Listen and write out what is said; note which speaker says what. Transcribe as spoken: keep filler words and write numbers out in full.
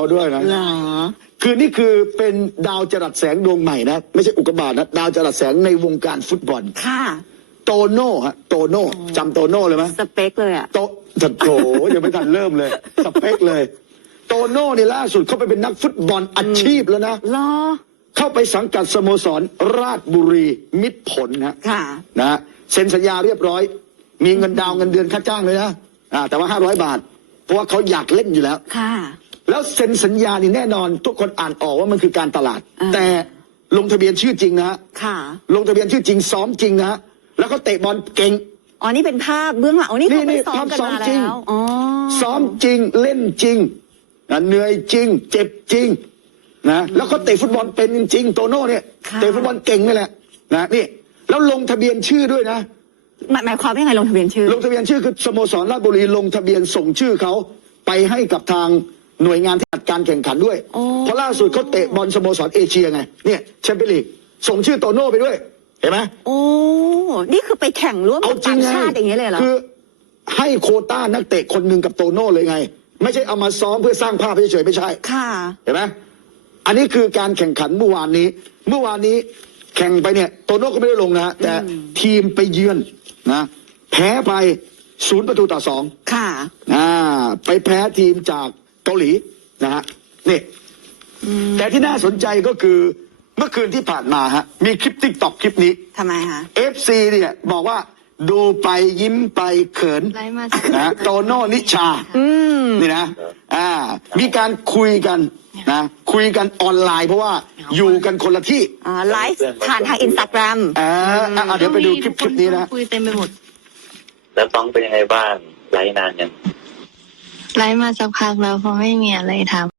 Speaker 1: เขาด้วยนะ
Speaker 2: เหรอ
Speaker 1: คือนี่คือเป็นดาวจรัสแสงดวงใหม่นะไม่ใช่อุกกาบาตนะดาวจรัสแสงในวงการฟุตบอล
Speaker 2: ค่ะ
Speaker 1: โตโน่ฮะโตโน่จำโตโน่เลยไหม
Speaker 2: สเปคเลยอ่ะ
Speaker 1: โตโถยังไม่ทันเริ่มเลยสเปคเลย โตโน่เนี่ยล่าสุดเขาไปเป็นนักฟุตบอลอาชีพแล้วนะ
Speaker 2: เหรอ
Speaker 1: เข้าไปสังกัดสโมสรราชบุรีมิตรผลนะ
Speaker 2: ค่ะ
Speaker 1: นะฮะเซ็นสัญญาเรียบร้อย มีเงินดาวเงินเดือนค่าจ้างเลยนะอ่าแต่ว่าห้าร้อยบาท เพราะว่าเขาอยากเล่นอยู่แล้ว
Speaker 2: ค่ะ
Speaker 1: แล้วเซ็นสัญญานี่แน่นอน ทุกคนอ่านออกว่ามันคือการตลาด
Speaker 2: อ่า
Speaker 1: แต่ลงทะเบียนชื่อจริงนะฮะ
Speaker 2: ค่ะ
Speaker 1: ลงทะเบียนชื่อจริงซ้อมจริงนะฮะแล้วก็เตะบอลเก่ง
Speaker 2: อ๋อ นี่เป็นภาพเบื้องหลังอ๋อ นี่เขา
Speaker 1: นี่
Speaker 2: ไป
Speaker 1: นี่
Speaker 2: ซ้อมกัน
Speaker 1: ซ้อม
Speaker 2: มา
Speaker 1: จริง
Speaker 2: แล้ว อ๋อ
Speaker 1: ซ้อมจริงเล่นจริงนะเหนื่อยจริง เจ็บจริงนะแล้วก็เตะฟุตบอลเป็นจริงๆโตโน่เนี่ย
Speaker 2: ค่ะ
Speaker 1: เตะฟุตบอลเก่งนี่แหละนะนี่แล้วลงทะเบียนชื่อด้วยนะ
Speaker 2: หมายหมายความว่ายังไงลงทะเบียนชื่อ
Speaker 1: ลงทะเบียนชื่อคือสโมสรราชบุรีลงทะเบียนส่งชื่อเขาไปให้กับทางหน่วยงานที่จัดการแข่งขันด้วย
Speaker 2: โอ้
Speaker 1: เพราะล่าสุดเขาเตะบอลสโมสรเอเชียไงเนี่ยแชมเปี้ยนลีกส่งชื่อโตโน่ไปด้วยเห็นไหม
Speaker 2: โอ้ นี่คือไปแข่งร่วม
Speaker 1: เอา
Speaker 2: กับ
Speaker 1: จริ
Speaker 2: ต่าง ง
Speaker 1: ไง
Speaker 2: ชาติอย่างนี้เลยเหรอ
Speaker 1: คือให้โควต้านักเตะคนหนึ่งกับโตโน่เลยไง ไม่ใช่เอามาซ้อมเพื่อสร้างภาพเฉยๆไม่ใช่
Speaker 2: ค่ะ
Speaker 1: เห็นไหมอันนี้คือการแข่งขันเมื่อวานนี้ เมื่อวานนี้แข่งไปเนี่ยโตโน่ก็ไม่ได้ลงนะแต่ทีมไปเยือนนะแพ้ไปศูนย์ประตูต่อสอง
Speaker 2: ค่ะ
Speaker 1: อ่าไปแพ้ทีมจากเกาหลีนะฮะนี่แต่ที่น่าสนใจก็คือเมื่อคืนที่ผ่านมาฮะมีคลิปติ๊กต็อกคลิปนี้
Speaker 2: ทำไมคะ
Speaker 1: เอฟซีเนี่ยบอกว่าดูไปยิ้มไปเขิน
Speaker 2: ไลฟ์มาจาก
Speaker 1: นะโตโน่นิชา
Speaker 2: อืม
Speaker 1: นี่นะอ่ามีการคุยกันนะคุยกันออนไลน์เพราะว่าอยู่กันคนละที่
Speaker 2: อ่า ไลฟ์ผ่านทางอินสตาแกรม
Speaker 1: อ่าอ่าเดี๋ยวไปดูคลิปคลิปนี้นะ
Speaker 3: คุยเต็มไปหมด
Speaker 4: แล้วต้องเป็นยังไงบ้างไลฟ์นานยัง
Speaker 3: ไลฟ์มาสักพักแล้วเพราะไม่มีอะไรทำ